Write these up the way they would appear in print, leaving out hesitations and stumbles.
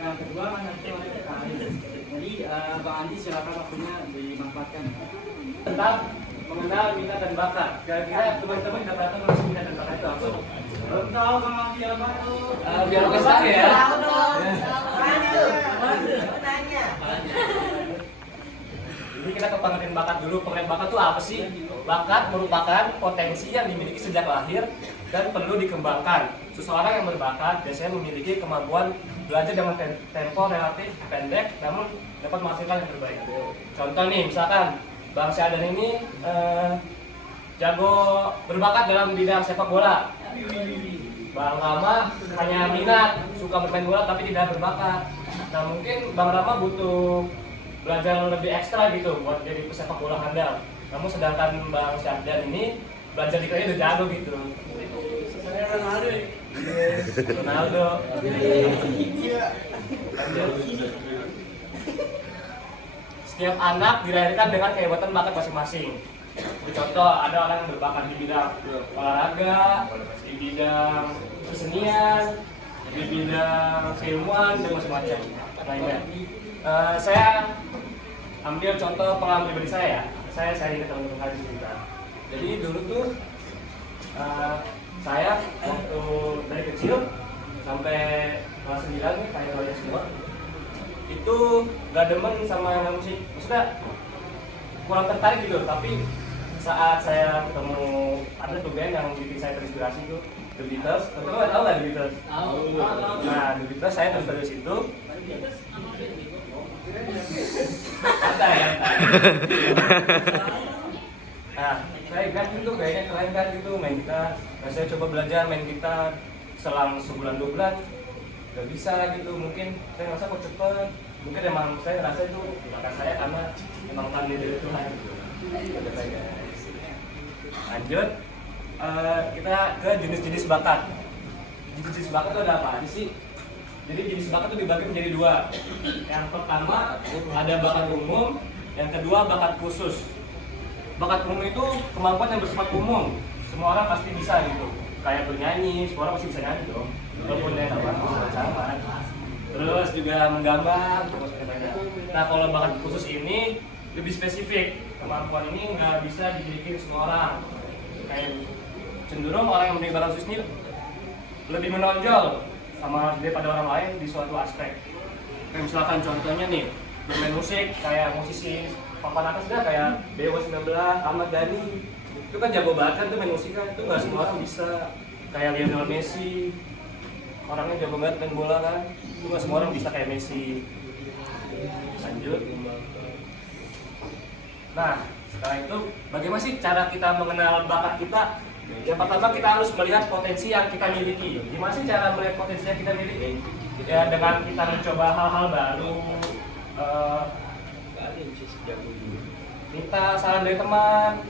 Yang kedua nanti oleh PKI. Jadi Bang Andi silakan waktunya dimanfaatkan. Tentang mengenal minat dan bakat. Kira-kira teman-teman dapat tahu maksud minat dan bakat itu apa? Belum tahu Bang Andi apa itu? Biar besar ya. Tahu dong. Nanya. Jadi kita ke pengertian bakat dulu. Pengertian bakat itu apa sih? Bakat merupakan potensi yang dimiliki sejak lahir dan perlu dikembangkan. Seseorang yang berbakat biasanya memiliki kemampuan belajar dengan tempo relatif pendek, namun dapat menghasilkan yang terbaik. Contoh nih, misalkan Bang Syadan ini jago berbakat dalam bidang sepak bola. Bang Rama hanya minat, suka bermain bola tapi tidak berbakat. Nah mungkin Bang Rama butuh belajar lebih ekstra gitu buat jadi pesepak bola handal. Namun sedangkan Bang Syahdan ini belajar di kerja udah jago gitu. Saya Ronaldo. Setiap anak dilahirkan dengan kehebatan bakat masing-masing. Contoh, ada orang yang berbakat di bidang olahraga, di bidang kesenian, di bidang keilmuan dan macam-macam lainnya. Saya ambil contoh pengalaman pribadi saya ya. Saya ke teman-teman kalian cerita. Jadi dulu tuh saya waktu dari kecil sampai kelas 9 nih kayak kalian semua itu gak demen sama musik, maksudnya kurang tertarik gitu. Tapi saat saya ketemu ada tuh band yang bikin saya terinspirasi tuh, The Beatles. Teman-teman tahu nggak The Beatles? Nah The Beatles saya terus dari situ. Ada ya. Nah, saya ingat itu kayaknya keren kan gitu main gitar. Nah, saya coba belajar main gitar selang sebulan 2 bulan gak bisa gitu. Mungkin saya ngerasa kok cepet. Mungkin emang saya ngerasa itu bakat saya karena emang tanda dari Tuhan gitu. Lanjut, kita ke jenis-jenis bakat. Jenis-jenis bakat itu ada apa aja sih? Jadi jenis bakat itu dibagi menjadi 2. Yang pertama ada bakat umum, yang kedua bakat khusus. Bakat umum itu kemampuan yang bersifat umum, semua orang pasti bisa gitu. Kayak bernyanyi, semua orang pasti bisa nyanyi dong. Walaupun dia sama. Terus juga menggambar. Nah kalau bakat khusus ini lebih spesifik. Kemampuan ini nggak bisa dimiliki semua orang. Kayak cenderung orang yang memiliki bakat khusus ini lebih menonjol sama daripada orang lain di suatu aspek. Kayak misalkan contohnya nih, bermain musik kayak musisi papan atas dah kayak Dewa 19, Ahmad Dhani. Itu kan jago banget kan tuh main musik kan, itu nggak semua orang bisa. Kayak Lionel Messi, orangnya jago banget main bola kan, itu nggak semua orang bisa kayak Messi. Lanjut. Nah, setelah itu bagaimana sih cara kita mengenal bakat kita? Yang pertama kita harus melihat potensi yang kita miliki. Gimana sih cara melihat potensi yang kita miliki? Ya dengan kita mencoba hal-hal baru, minta saran dari teman.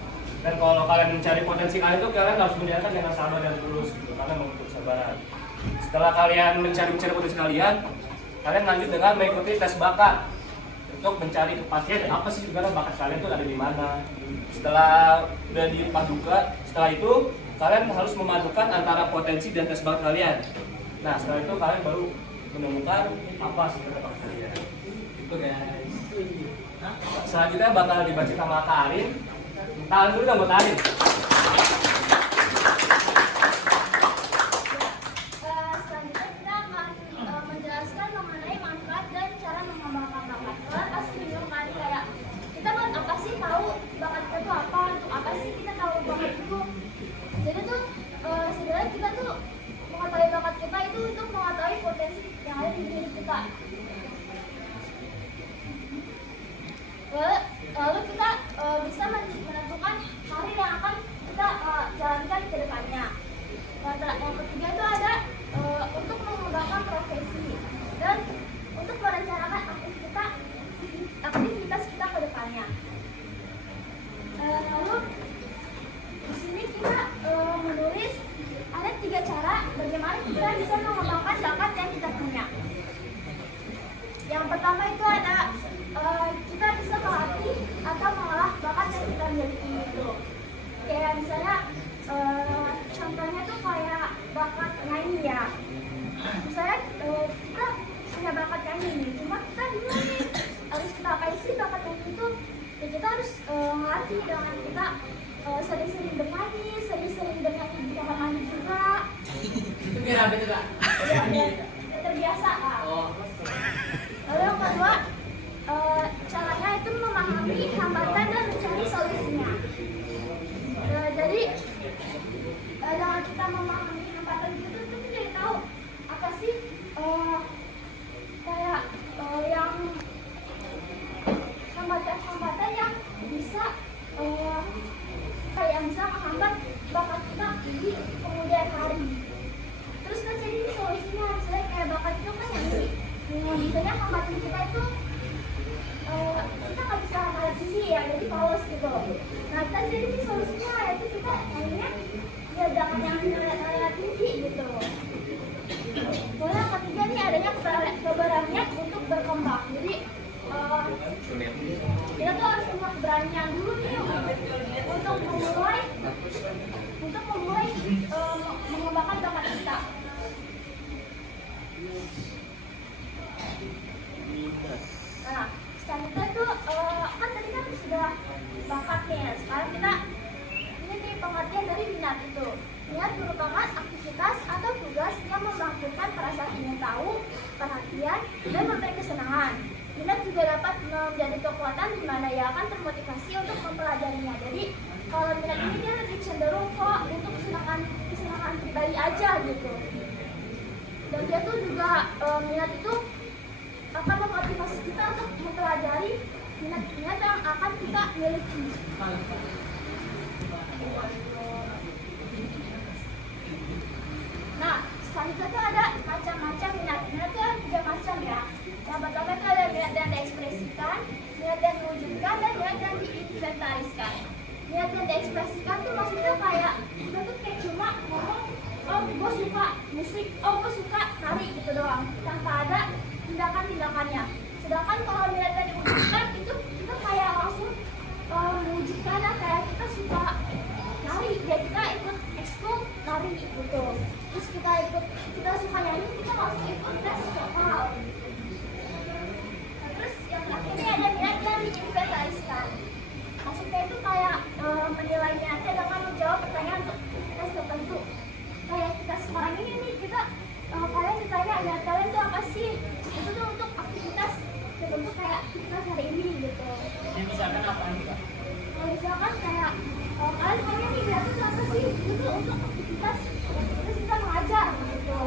Dan kalau kalian mencari potensi kalian itu kalian harus menjalankan dengan sabar dan tulus gitu, karena membutuhkan kesabaran. Setelah kalian mencari potensi kalian lanjut dengan mengikuti tes bakat untuk mencari kepastian apa sih sebenarnya bakat kalian itu ada di mana. Setelah udah dipadukan, setelah itu kalian harus memadukan antara potensi dan tes bakat kalian. Nah setelah itu kalian baru menemukan apa sebenarnya bakat kalian. Itu guys. Selanjutnya bakal dibaca sama Kak Arin. Tahan dulu dong buat Arin. Selanjutnya kita akan menjelaskan mengenai manfaat dan cara mengembangkan bakat. Kalian pasti bingung kan kayak kita buat apa sih tahu bakat kita itu apa? Untuk apa sih kita tahu bakat itu? Jadi tuh sebenarnya kita tuh mengetahui bakat kita itu untuk mengetahui potensi yang ada di diri kita. Lalu kita bisa menentukan karir yang akan kita jalankan ke depannya. Yang ketiga itu ada untuk mengembangkan profesi dan untuk merencanakan aktivitas kita ke depannya. Lalu di sini kita menulis ada 3 cara bagaimana kita bisa mengembangkan bakat yang kita punya. Yang pertama itu ada kita bisa melatih atau mengolah bakat yang kita miliki itu. Kayak misalnya contohnya tuh kayak bakat nyanyi ya. Misalnya kita punya bakat itu dengan kita sering-sering bernyanyi, sering-sering bernyanyi di kamar mandi juga. Itu biar apa itu kak? Ya, biar terbiasa Kak. Oh. Lalu yang kedua, caranya itu memahami hambatan dan mencari solusinya. Jadi dengan kita memahami hambatan itu kita jadi tahu apa sih kayak yang hambatan-hambatan yang bisa kayak bisa menghambat bakat kita di kemudian hari. Terus kan jadi solusinya, misalnya kayak bakat itu kan nyanyi. Misalnya hambatan kita itu kita nggak bisa nada tinggi ya, jadi paus gitu. Nah, kan jadi solusinya yaitu kita nyanyinya ya jangan yang nada tinggi gitu. Kemudian yang ketiga nih adanya keberanian untuk berkembang. Jadi kita tuh harus punya keberanian dulu nih untuk memulai mengembangkan bakat kita. Nah, selanjutnya tuh kan tadi kan sudah bakatnya. Sekarang kita ini nih pengertian dari minat itu. Minat merupakan aktivitas atau tugas yang membangkitkan perasaan ingin tahu, perhatian, dan memberi kesenangan. Minat juga dapat menjadi kekuatan di mana ia akan termotivasi untuk mempelajarinya. Jadi kalau minat ini dia lebih cenderung kok untuk kesenangan pribadi aja gitu. Dan dia tuh juga minat itu akan memotivasi kita untuk mempelajari minat-minat yang akan kita miliki. Nah, selanjutnya tuh ada macam-macam minat. Minat tuh ada 3 macam ya. Yang pertama itu ada minat yang diekspresikan, minat yang diwujudkan, dan minat yang diinventariskan. Minat yang diekspresikan tuh maksudnya kayak kita tuh kayak cuma ngomong, oh gue suka musik, oh gue suka nari gitu doang, tanpa ada tindakan-tindakannya. Sedangkan kalau minat yang diwujudkan itu kita kayak langsung mewujudkan kayak kita suka nari, ya kita ikut ekskul nari gitu. Terus kita suka nyanyi, kita langsung ikut tes vokal. Terus yang terakhir ini ada minat yang diinventariskan. Maksudnya itu kayak menilai minatnya dengan menjawab pertanyaan untuk tes tertentu. Kayak kita sekarang ini nih, kalian ditanya minat kalian itu apa sih? Itu tuh untuk aktivitas tertentu kayak aktivitas hari ini gitu. Ini misalkan apa nih kak? Misalkan kayak kalian nih minat itu apa sih? Itu untuk aktivitas terus kita mengajar gitu.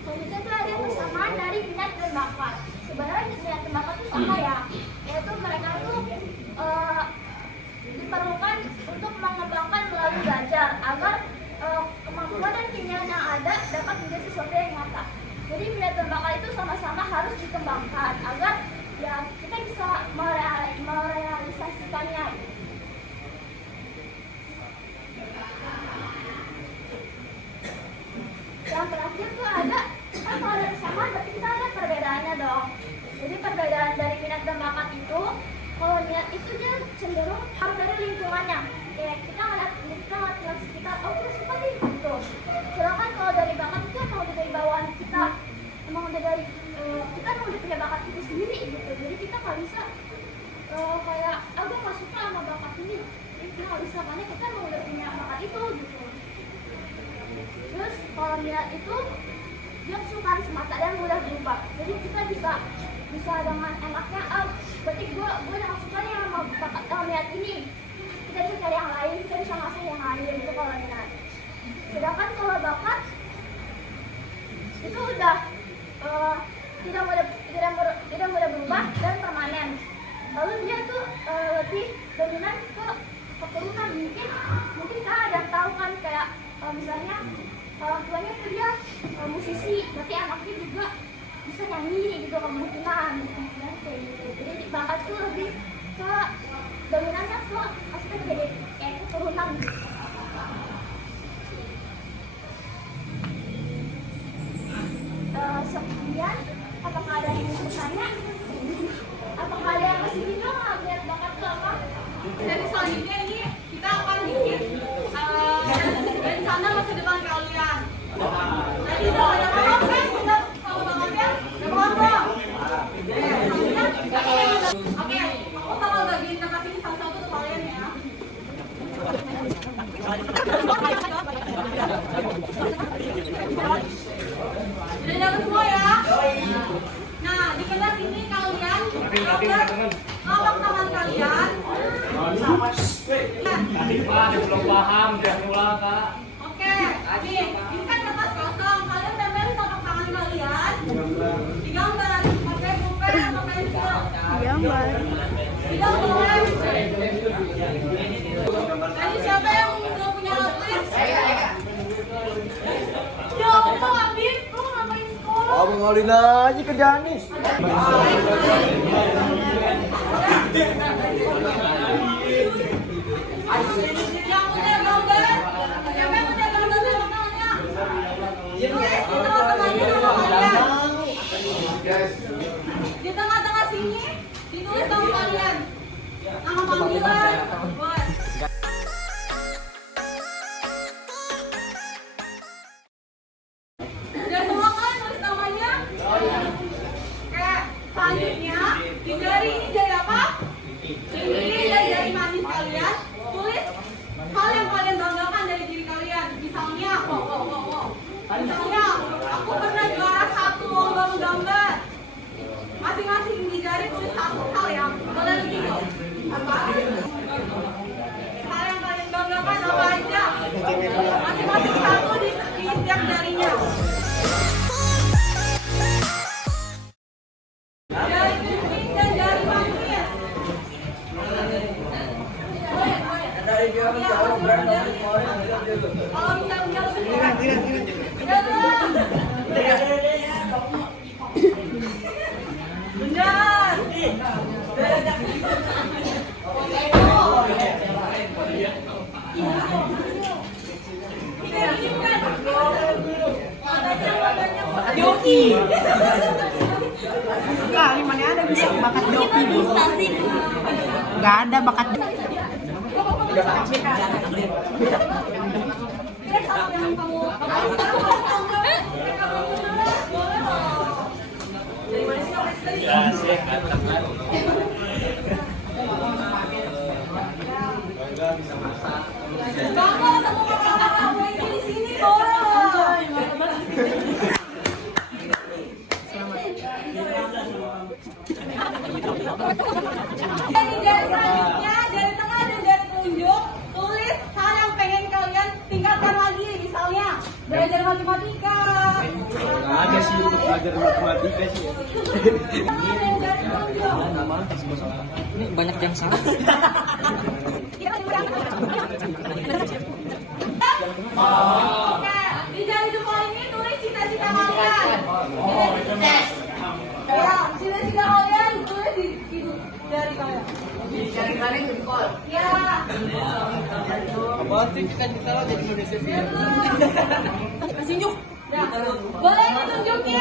Selanjutnya itu ada persamaan dari minat dan bakat. Sebenarnya minat dan bakat itu sama ya, yaitu mereka tuh diperlukan untuk mengembangkan melalui belajar agar kemampuan dan keinginan yang ada dapat menjadi sesuatu yang nyata. Jadi minat dan bakat itu sama-sama harus dikembangkan agar ya kita bisa merealisasikannya. Yang terakhir tuh ada, kan kalau ada kesamaan berarti kita ada perbedaannya dong. Jadi perbedaan dari minat dan bakat itu, kalau minat itu dia cenderung harus dari lingkungannya. Kayak kita ngeliat sekitar, oh kita suka nih gitu. Sedangkan kalau dari bakat itu emang udah dari bawaan kita, emang udah dari kita emang udah punya bakat itu sendiri gitu. Jadi kita nggak bisa kayak, gue nggak suka sama bakat ini. Jadi kita nggak bisa, karena kita emang udah punya bakat itu gitu. Terus kalau minat itu dia kesukaan semata dan mudah berubah. Jadi kita bisa dengan enaknya, berarti gue yang suka nih sama bakat minat ini. Kita bisa cari yang lain, kita bisa ngasih yang lain itu kalau minat. Sedangkan kalau bakat itu udah tidak mudah berubah dan permanen. Lalu dia tuh lebih dominan ke keturunan. Mungkin kita ada yang tahu kan kayak misalnya orang tuanya tuh dia musisi, berarti anaknya juga bisa nyanyi gitu, kemungkinan kayak gitu. Jadi bakat tuh lebih ke dominannya ke aspek jadi kayak keturunan. Sekian, apakah ada yang mau bertanya? Apakah ada yang masih bingung lihat bakat itu apa? Dari selanjutnya ini kita akan bikin Sudah dapat semua ya? Nah, di kelas ini kalian ngomong tangan kalian. Tadi Pak, dia belum paham, dia ulang Kak. Oke, nih, ini kan kertas kosong. Kalian tempelin telapak tangan kalian. Digambar, pakai pulpen atau pensil. Gambar. Digambar. Tadi siapa yang belum punya lapis? Ya Allah, Abid, lu ngapain sekolah? Abang ngolin aja ke Janis. Yang punya gambar, siapa yang punya gambar telapak tangannya? Tulis di tengah-tengahnya nama kalian. Di tengah-tengah sini ditulis nama kalian. Nama panggilan. Boleh. Udah semua kan tulis namanya? Oke, selanjutnya di jari ini jari apa? Ini jari manis kalian. Tulis hal yang kalian banggakan dari diri kalian. Misalnya, misalnya aku pernah juara 1 lomba menggambar. Masing-masing di jari tulis satu hal yang kalian gitu. Apa? Hal yang kalian banggakan apa aja? Masing-masing satu di setiap jarinya. Jari kuning dan jari manis. Boleh. Kalau benar. Joki. Kak, di mana ada bisa bakat joki? Bisa sih. Gak ada bakat. Ya, siap. Bangga ketemu kakak-kakak gue di sini dong. Di jari selanjutnya, jari tengah dan jari telunjuk, tulis hal yang pengen kalian tingkatkan lagi. Misalnya, belajar matematika. Ada sih untuk belajar matematika sih. Dan jari telunjuk. Ini banyak yang salah. Oke, di jari jempol ini tulis cita-cita kalian. Ya, cita-cita kalian tulis di jari kalian. Di jari kalian jempol. Ya. Apa tuh cita-cita lo jadi Indonesia? Kasih yuk. Ya. Boleh ditunjukin?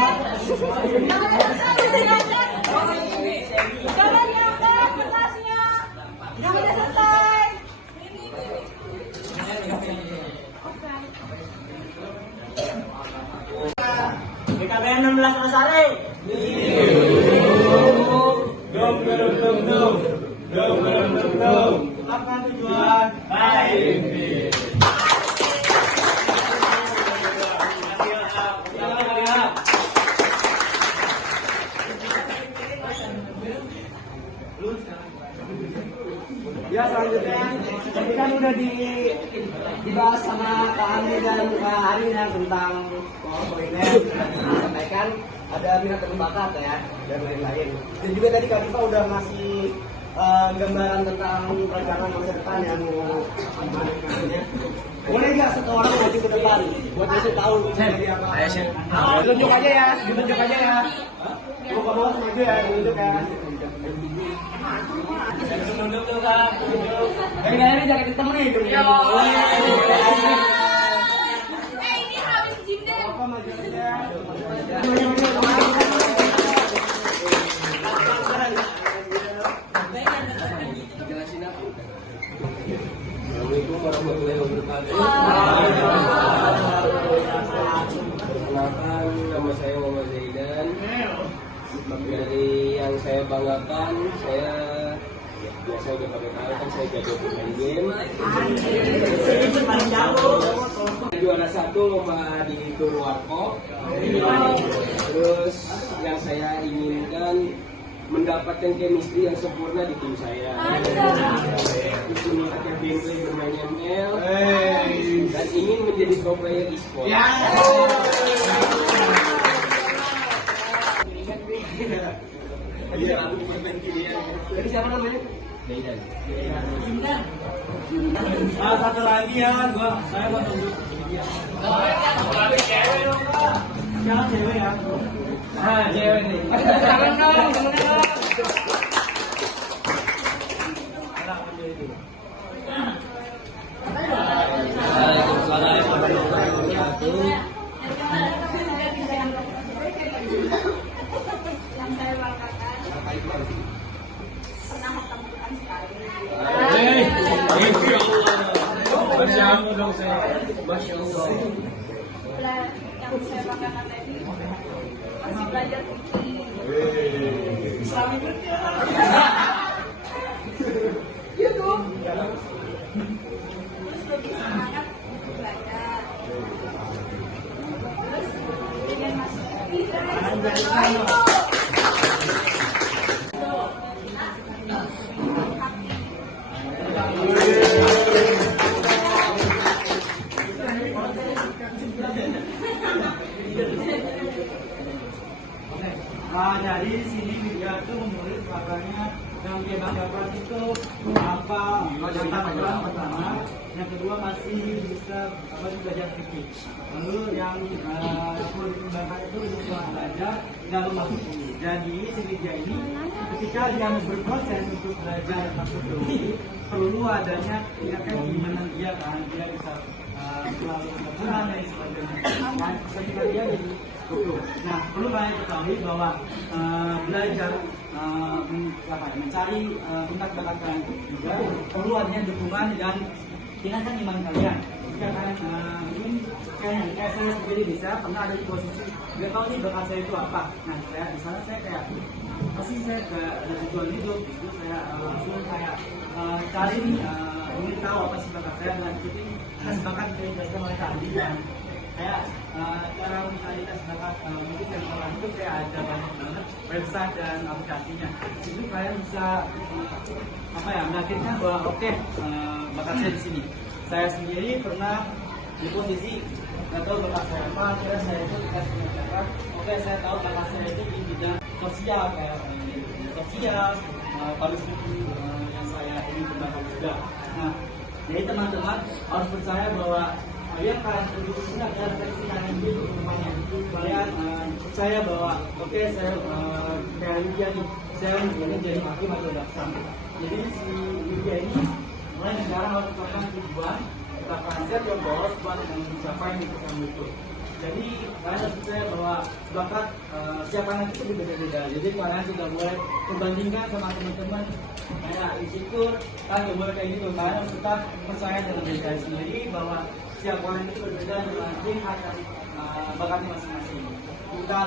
Jangan selesai. Jangan diangkat kertasnya. Jangan udah selesai. BKBN 16 Masari. Dom. Apa tujuan? Baik. Ya, selanjutnya tadi kan udah dibahas sama Kak Ami dan Kak Arin ya tentang kuliner. Sampaikan ada minat dan bakat ya dan lain-lain. Dan juga tadi Kak Diva udah ngasih gambaran tentang rencana masa depan yang mau ya. Boleh nggak satu orang maju ke depan buat ngasih tahu jadi apa? Ditunjuk aja ya. Mau kamu maju ya, ditunjuk ya. Tunduk tuh Kak. Ini jangan ketemu nih. Ini habis gym deh. Apa maju aja. Assalamualaikum warahmatullahi wabarakatuh. Perkenalkan, nama saya Muhammad Zaidan. Dari yang saya banggakan, saya saya udah pada tahu kan saya jago bermain game. Juara 1 lomba di Purwokerto. Terus yang saya inginkan mendapatkan chemistry yang sempurna di tim saya. Terus meningkatkan gameplay bermain ML dan ingin menjadi pro player e-sport. Jadi siapa namanya? Daidan. Satu lagi ya, saya mau tunjuk dia. Cewek dong, Kak. Jangan cewek ya. Ah, cewek nih. Tangan dong, temennya dong. Waalaikumsalam warahmatullahi wabarakatuh. Yang saya banggakan pernah ketemuan sekali. Masya Allah dong saya. Masya Allah. Yang saya banggakan tadi masih belajar fikih. Iya dong. Terus lebih semangat belajar. Terus ingin masuk Jadi di sini dia tuh menulis katanya yang dia banggakan itu apa? Yang pertama, yang kedua masih bisa belajar fikih. Lalu yang perlu dikembangkan itu bisa belajar dalam masuk ini. Jadi si dia ini ketika dia berproses untuk belajar masuk ini perlu adanya tindakan gimana dia kan dia bisa selalu berperan dan sebagainya. Dan ketika dia jadi nah, perlu kalian ketahui bahwa belajar mencari minat bakat kalian juga perlu adanya dukungan dan tindakan iman kalian. Jika kalian mungkin kayak saya sendiri bisa pernah ada di posisi nggak tahu nih bakat saya itu apa. Nah, saya di sana saya kayak pasti saya ada tujuan hidup itu saya langsung kayak cari ingin tahu apa sih bakat saya dan ikuti tes bakat dari mereka dan kayak cara mencari tes bakat mungkin yang orang itu kayak ada banyak banget website dan aplikasinya. Itu kalian bisa apa ya meyakinkan bahwa oke, bakat saya di sini. Saya sendiri pernah di posisi nggak tahu bakat saya apa, akhirnya saya itu dikasih pelajaran. Oke, saya tahu bakat saya itu di bidang sosial kayak sosial, public speaking yang saya ingin kembangkan juga. Nah, jadi teman-teman harus percaya bahwa kalian berdiri sini adalah versi kalian itu rumahnya. Kalian percaya bahwa oke, saya kayak Lydia nih, saya ingin jadi hakim atau jaksa. Jadi si Lydia ini mulai sekarang harus melakukan tujuan, melakukan konsep yang bos buat mencapai impian itu. Jadi kalian harus percaya bahwa bakat siapa nanti itu berbeda-beda. Jadi kalian tidak boleh membandingkan sama teman-teman kayak insecure, kan tidak boleh kayak gitu. Kalian harus tetap percaya dengan diri kalian sendiri bahwa setiap orang itu berbeda dengan tingkat bakatnya masing-masing. Kita